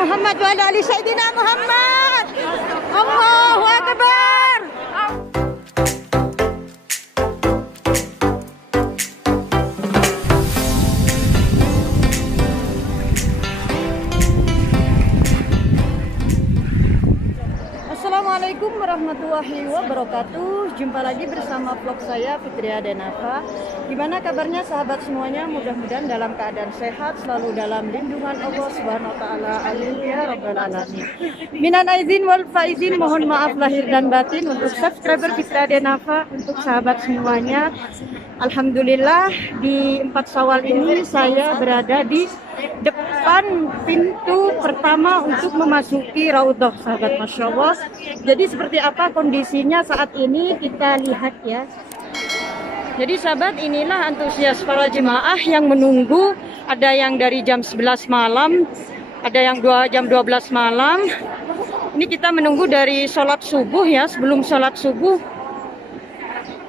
Muhammad wa ala ali Sayyidina Muhammad. Allahu Akbar. Assalamualaikum warahmatullahi wabarakatuh. Jumpa lagi bersama vlog saya Fitria Denafa. Gimana kabarnya sahabat semuanya? Mudah-mudahan dalam keadaan sehat, selalu dalam lindungan Allah Subhanahu wa taala. Amin ya rabbal alamin. Minan aizin wal faizin, mohon maaf lahir dan batin untuk subscriber Fitria Denafa, untuk sahabat semuanya. Alhamdulillah di 4 Syawal ini saya berada di depan pintu pertama untuk memasuki Raudhah, sahabat, Masya Allah. Jadi seperti apa kondisinya saat ini kita lihat ya. Jadi sahabat, inilah antusias para jemaah yang menunggu. Ada yang dari jam 11 malam, ada yang jam 12 malam. Ini kita menunggu dari sholat subuh ya. Sebelum sholat subuh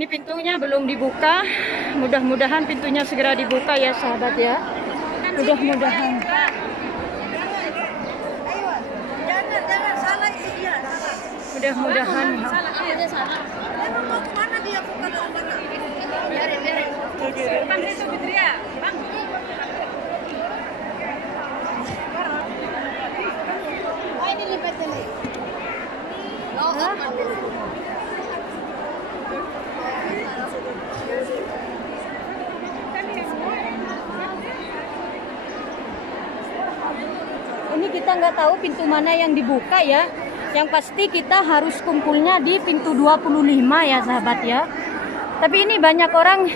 ini pintunya belum dibuka. Mudah-mudahan pintunya segera dibuka ya sahabat ya. Mudah-mudahan. Mudah-mudahan. Ini kita nggak tahu pintu mana yang dibuka ya. Yang pasti kita harus kumpulnya di pintu 25 ya sahabat ya. Tapi ini banyak orang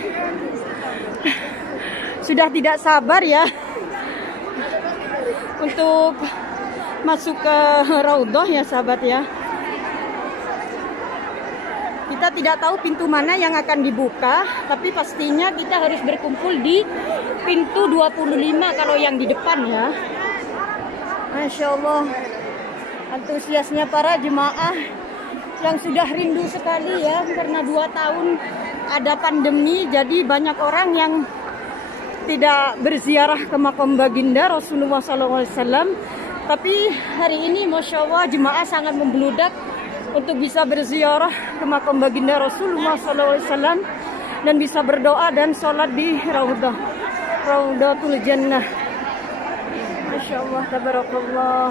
sudah tidak sabar ya untuk masuk ke Raudhah ya sahabat ya. Kita tidak tahu pintu mana yang akan dibuka, tapi pastinya kita harus berkumpul di pintu 25 kalau yang di depan ya. Masya Allah, antusiasnya para jemaah yang sudah rindu sekali ya, karena 2 tahun ada pandemi, jadi banyak orang yang tidak berziarah ke makam baginda Rasulullah SAW. Tapi hari ini Masya Allah jemaah sangat membludak untuk bisa berziarah ke makam baginda Rasulullah SAW dan bisa berdoa dan sholat di Raudhah, Raudhatul Jannah. Masya Allah, tabarakallah.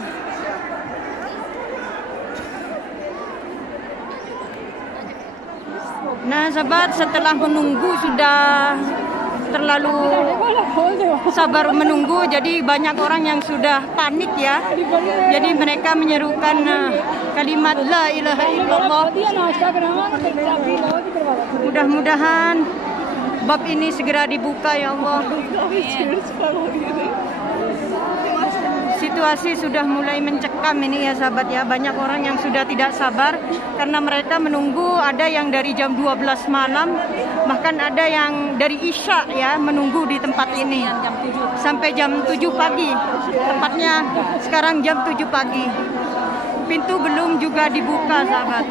Nah sahabat, setelah menunggu sudah terlalu sabar menunggu, jadi banyak orang yang sudah panik ya. Jadi mereka menyerukan kalimat la ilaha illallah. Mudah-mudahan bab ini segera dibuka ya Allah. Situasi sudah mulai mencekam ini ya sahabat ya. Banyak orang yang sudah tidak sabar karena mereka menunggu. Ada yang dari jam 12 malam, bahkan ada yang dari Isya ya, menunggu di tempat ini sampai jam 7 pagi. Tepatnya sekarang jam 7 pagi. Pintu belum juga dibuka sahabat.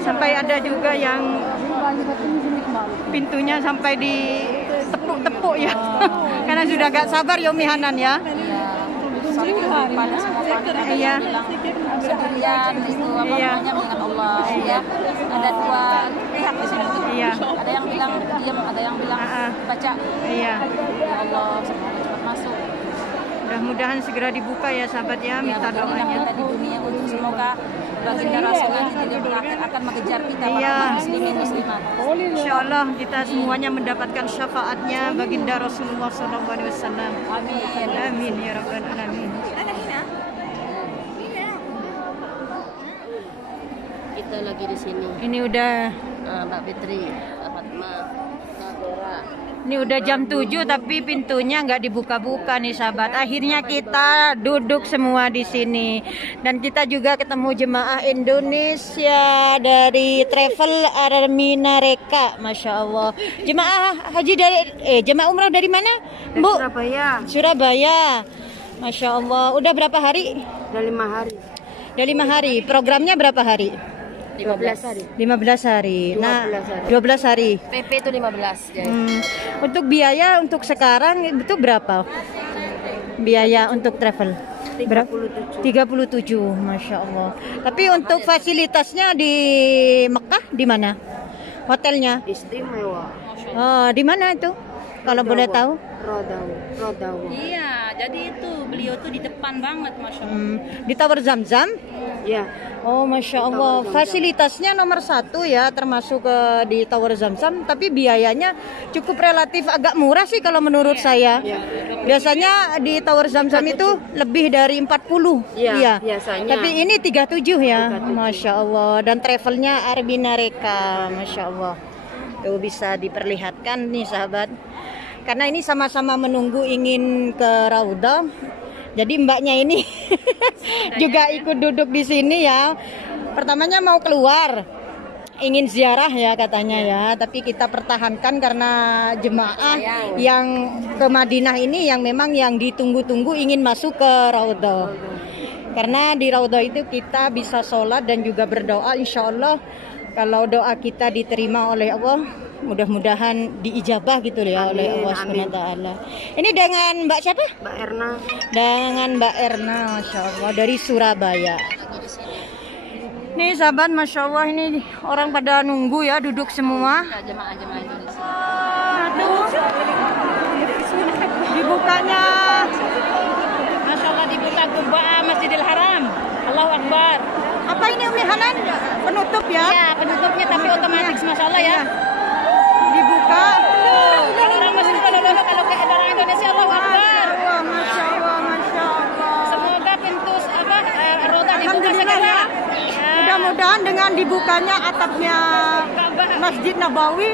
Sampai ada juga yang pintunya sampai ditepuk-tepuk ya. Karena sudah gak sabar ya Umi Hanan ya. Iya. Sendirian itu apa namanya mengingat Allah ya. Ada 2 pihak di sini. Iya. Ada yang bilang diam, ada yang bilang baca. Iya. Ya Allah, semoga cepat masuk. Mudah-mudahan segera dibuka ya sahabat ya, minta doanya. Kita di dunia untuk semoga baginda Rasulullah di dunia akhir akan mengejar kita para muslimin muslimat. Insya Allah kita semuanya mendapatkan syafaatnya baginda Rasulullah SAW. Amin. Amin ya rabbal alamin. Kita lagi di sini. Ini udah Mbak Fitri, Fatma, Dora. Ini udah jam 7 tapi pintunya nggak dibuka-buka nih sahabat. Akhirnya kita duduk semua di sini. Dan kita juga ketemu jemaah Indonesia dari Travel Armina Reka. Masya Allah. Jemaah haji dari jemaah umrah dari mana, Bu? Surabaya. Surabaya. Masya Allah. Udah berapa hari? Udah 5 hari. Udah 5 hari. Programnya berapa hari? 15 hari. 15 hari. Nah, 12 12 hari. hari. PP itu 15. Jadi. Untuk biaya untuk sekarang itu berapa? Biaya untuk travel? 37. 37, Masya Allah. Tapi untuk fasilitasnya di Mekah di mana? Hotelnya? Istimewa. Oh, di mana itu? Kalau boleh tahu? Rodawi. Iya, jadi itu beliau tuh di depan banget, Masya Allah. Di Tower Zamzam? Iya. Oh, Masya Allah. Fasilitasnya nomor 1 ya, termasuk di Tower Zamzam. Tapi biayanya cukup relatif agak murah sih kalau menurut saya. Biasanya di Tower Zamzam itu lebih dari 40. Iya, biasanya. Tapi ini 37 ya. Masya Allah. Dan travelnya Arbina Reka. Masya Allah. Tuh bisa diperlihatkan nih sahabat. Karena ini sama-sama menunggu ingin ke Raudhah. Jadi mbaknya ini juga ikut duduk di sini ya. Pertamanya mau keluar, ingin ziarah ya katanya ya. Tapi kita pertahankan karena jemaah yang ke Madinah ini yang memang yang ditunggu-tunggu ingin masuk ke Raudhah. Karena di Raudhah itu kita bisa sholat dan juga berdoa. Insya Allah kalau doa kita diterima oleh Allah, mudah-mudahan diijabah gitu ya oleh Allah SWT. Ini dengan Mbak siapa? Mbak Erna. Dengan Mbak Erna, Masya Allah, dari Surabaya. Nih sahabat, Masya Allah, ini orang pada nunggu ya, duduk semua. Jemaah-jemaah Indonesia. Tuh, dibukanya. Masya Allah, dibuka kubah Masjidil Haram. Allahu Akbar. Apa ini Umi Hanan? Penutup ya? Iya, penutupnya tapi otomatis, Masya Allah ya. Dibuka. Kalau orang masih dulu kalau ke orang Indonesia, Allahu Akbar. Masya Allah, Masya Allah. Semoga pintu Raudhah dibuka Alhamdulillah segera. ya. Mudah-mudahan dengan dibukanya atapnya Masjid Nabawi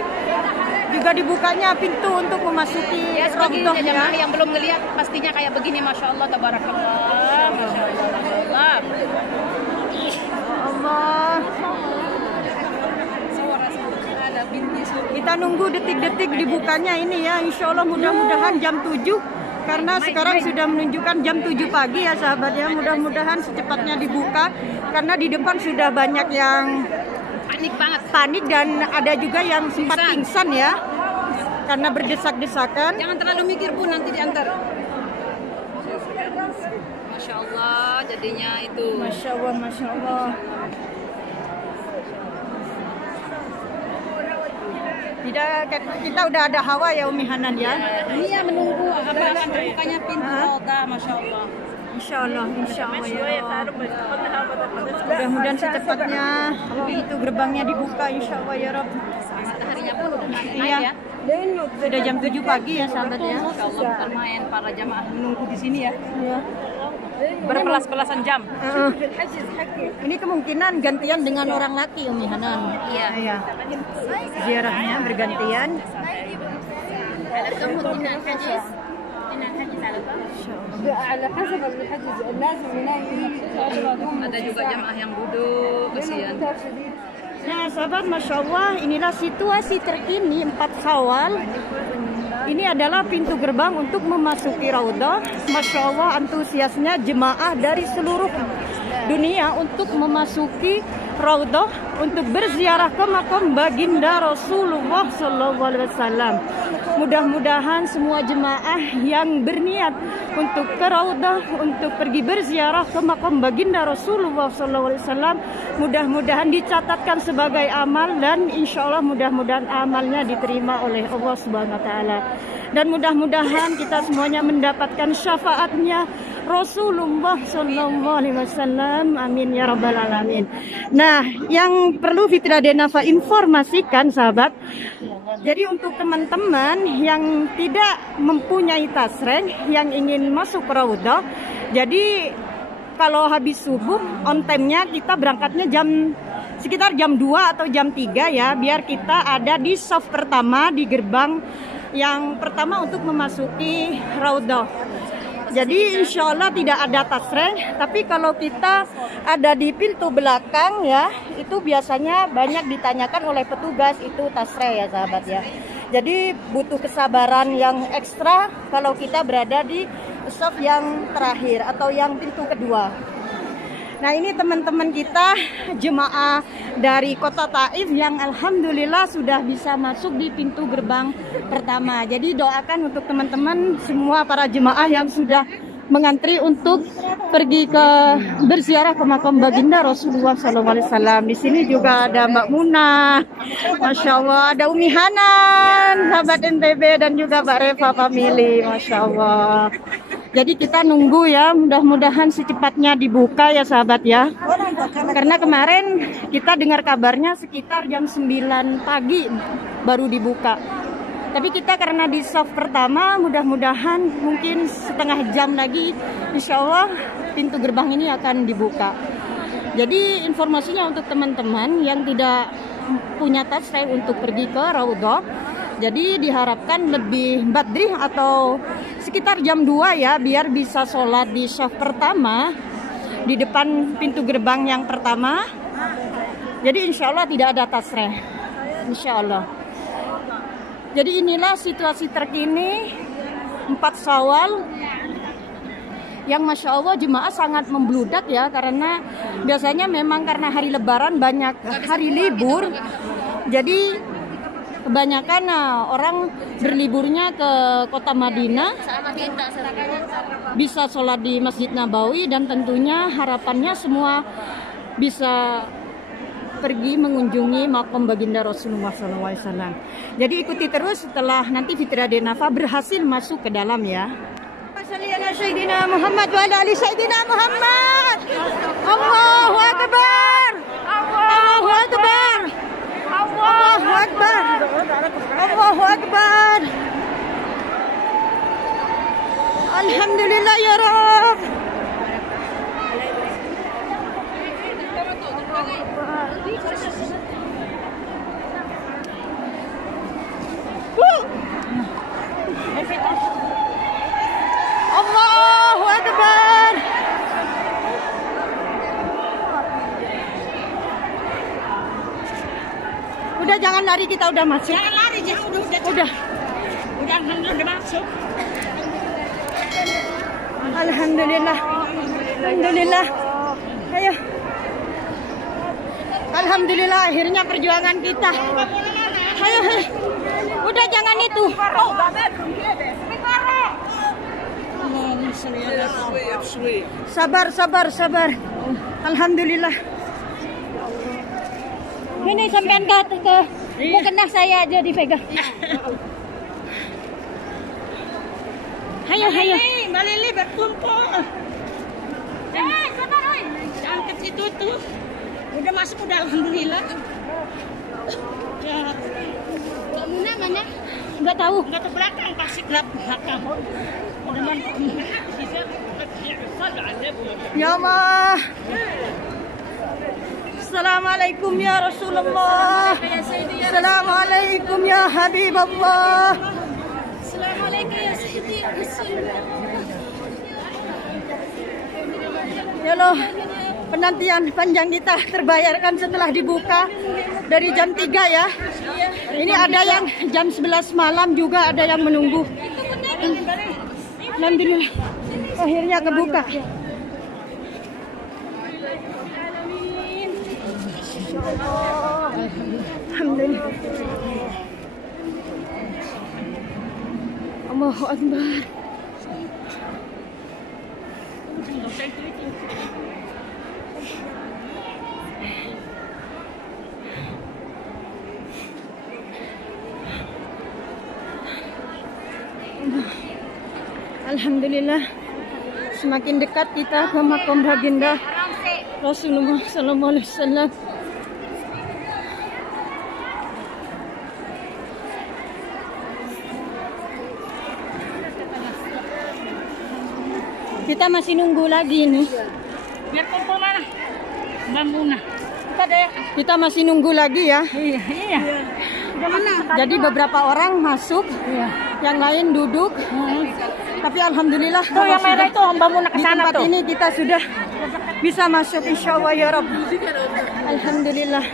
juga dibukanya pintu untuk memasuki Ya, sebagian Raudhah jemaah ya. yang belum ngelihat pastinya kayak begini, Masya Allah, tabarakallah. Masya Allah. Allah. Kita nunggu detik-detik dibukanya ini ya. Insya Allah mudah-mudahan jam 7. Karena sekarang sudah menunjukkan jam 7 pagi ya sahabat ya. Mudah-mudahan secepatnya dibuka. Karena di depan sudah banyak yang Panik banget. panik dan ada juga yang sempat pingsan ya. Karena berdesak-desakan. Jangan terlalu mikir Bu, nanti diantar. Masya Allah, jadinya itu. Masya Allah, Masya Allah. Kita udah ada hawa ya Umi Hanan ya. Ini ya menunggu akan terbukanya pintu Raudhah, Masya Allah. Insya Allah, Insya Allah ya. Mudah-mudahan secepatnya pintu gerbangnya dibuka Insya Allah ya Rob. Mataharinya pun udah naik Iya. ya. Sudah jam 7 pagi ya sahabat ya. Masya Allah, bukan main para jamaah menunggu di sini ya. Iya. Berpelas-pelasan jam. Ini kemungkinan gantian dengan orang laki Umi Hanan. Iya. Iya. Ziarahnya bergantian. Ada kemungkinan hajiz. Ada juga jamaah yang duduk, kesian. Nah sahabat, Masya Allah, inilah situasi terkini 4 Syawal. Ini adalah pintu gerbang untuk memasuki Raudhah. Masya Allah, antusiasnya jemaah dari seluruh dunia untuk memasuki Raudhah, untuk berziarah ke makam baginda Rasulullah SAW. Mudah-mudahan semua jemaah yang berniat untuk ke Raudhah, untuk pergi berziarah ke makam baginda Rasulullah SAW, mudah-mudahan dicatatkan sebagai amal dan insya Allah mudah-mudahan amalnya diterima oleh Allah Subhanahu Wa Taala. Dan mudah-mudahan kita semuanya mendapatkan syafaatnya Rasulullah SAW. Amin ya rabbal alamin. Nah, yang perlu Fitria Denafa informasikan sahabat, jadi untuk teman-teman yang tidak mempunyai tasreng yang ingin masuk ke Raudhah, jadi kalau habis subuh on time-nya kita berangkatnya sekitar jam 2 atau jam 3 ya, biar kita ada di saf pertama di gerbang yang pertama untuk memasuki Raudhah. Jadi insya Allah tidak ada tasreng, tapi kalau kita ada di pintu belakang ya, itu biasanya banyak ditanyakan oleh petugas itu tasreng ya sahabat ya. Jadi butuh kesabaran yang ekstra kalau kita berada di saf yang terakhir atau yang pintu kedua. Nah ini teman-teman kita jemaah dari Kota Taif yang alhamdulillah sudah bisa masuk di pintu gerbang pertama. Jadi doakan untuk teman-teman semua para jemaah yang sudah mengantri untuk pergi ke berziarah ke makam baginda Rasulullah SAW. Di sini juga ada Mbak Muna, Masya Allah, ada Umi Hanan, sahabat NTB, dan juga Mbak Reva family, Masya Allah. Jadi kita nunggu ya, mudah-mudahan secepatnya dibuka ya sahabat ya. Karena kemarin kita dengar kabarnya sekitar jam 9 pagi baru dibuka. Tapi kita karena di soft pertama, mudah-mudahan mungkin setengah jam lagi insya Allah pintu gerbang ini akan dibuka. Jadi informasinya untuk teman-teman yang tidak punya tasreh untuk pergi ke Raudhah, jadi diharapkan lebih badrih atau sekitar jam 2 ya, biar bisa sholat di soft pertama di depan pintu gerbang yang pertama. Jadi insya Allah tidak ada tasreh, insya Allah. Jadi inilah situasi terkini 4 Syawal yang Masya Allah jemaah sangat membludak ya, karena biasanya memang karena hari lebaran banyak hari libur, jadi kebanyakan orang berliburnya ke kota Madinah, bisa sholat di Masjid Nabawi, dan tentunya harapannya semua bisa pergi mengunjungi makam baginda Rasulullah SAW. Jadi ikuti terus setelah nanti Fitria Denafa berhasil masuk ke dalam ya. Sayyidina Muhammad wa ala ali Sayyidina Muhammad. Allahu Akbar. Allahu Akbar. Allahu Akbar. Allahu Akbar. Alhamdulillah ya Rabb. Allahu Akbar. Udah jangan lari, kita udah masuk. Jangan lari, Udah masuk. Alhamdulillah. Alhamdulillah. Ayo. Alhamdulillah akhirnya perjuangan kita. Ayo. Udah jangan itu. Sabar. Alhamdulillah. Ini sampean ke mau kena saya aja dipegang. Hayo. Malili berkumpul. Sabar, oi. Jangan ke situ tuh. Udah masuk udah alhamdulillah. Ya. Mbak Muna mana? Enggak tahu. Enggak ke belakang, pasti gelap belakang. Udah mantap. Ya Allah. Assalamualaikum ya Rasulullah. Assalamualaikum ya Habibullah. Assalamualaikum ya Sayyidi Rasulullah. Ya Allah, penantian panjang kita terbayarkan setelah dibuka dari jam 3 ya. Ini ada yang jam 11 malam juga ada yang menunggu. Alhamdulillah akhirnya kebuka. Alhamdulillah. Allahu Akbar. Alhamdulillah semakin dekat kita ke makam baginda Rasulullah SAW. Kita masih nunggu lagi nih. Biar kumpul mana? Mbak Muna. Kita masih nunggu lagi ya. Iya. Jadi beberapa orang masuk, yang lain duduk. Tapi alhamdulillah Tuh yang merah itu Mbak Muna di kesana tempat tuh. ini kita sudah bisa masuk insya Allah ya Rabb. Alhamdulillah.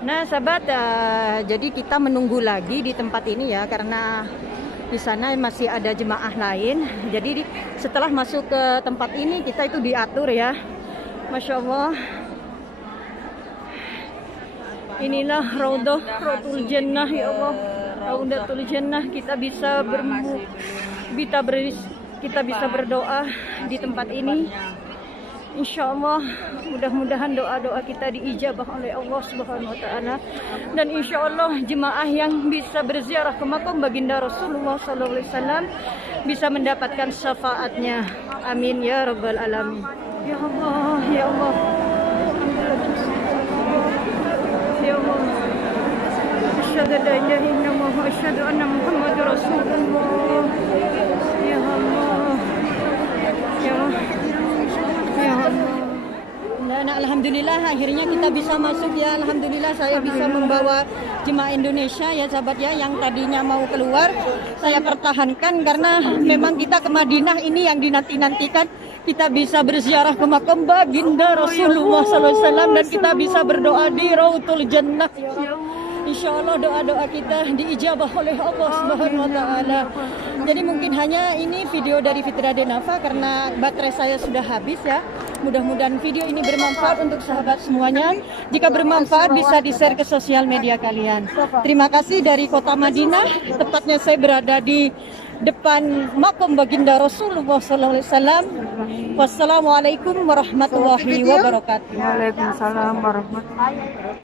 Nah sahabat, jadi kita menunggu lagi di tempat ini ya, karena Di sana masih ada jemaah lain. Jadi setelah masuk ke tempat ini kita itu diatur ya. Masya Allah. Inilah Raudhatul Jannah ya Allah. Raudhatul Jannah, kita bisa berdoa di tempat ini. Insya Allah mudah-mudahan doa-doa kita diijabah oleh Allah Subhanahu wa taala, dan insya Allah jemaah yang bisa berziarah ke makam baginda Rasulullah sallallahu alaihi wasallam bisa mendapatkan syafaatnya. Amin ya rabbal alamin. Ya Allah, ya Allah. Ya Allah. Asyhadu an la ilaha illallah wa asyhadu anna Muhammadar Rasulullah. Ya Allah. Ya Allah. Ya Allah. Dan alhamdulillah akhirnya kita bisa masuk ya. Alhamdulillah saya bisa membawa jemaah Indonesia ya sahabat ya, yang tadinya mau keluar saya pertahankan karena memang kita ke Madinah ini yang dinanti-nantikan. Kita bisa berziarah ke makam baginda Rasulullah SAW dan kita bisa berdoa di Raudhatul Jannah. Insya Allah doa-doa kita diijabah oleh Allah Subhanahu wa taala. Jadi mungkin hanya ini video dari Fitria Denafa karena baterai saya sudah habis ya. Mudah-mudahan video ini bermanfaat untuk sahabat semuanya. Jika bermanfaat bisa di-share ke sosial media kalian. Terima kasih dari kota Madinah. Tepatnya saya berada di depan makam baginda Rasulullah SAW. Wassalamualaikum warahmatullahi wabarakatuh. Waalaikumsalam warahmatullahi wabarakatuh.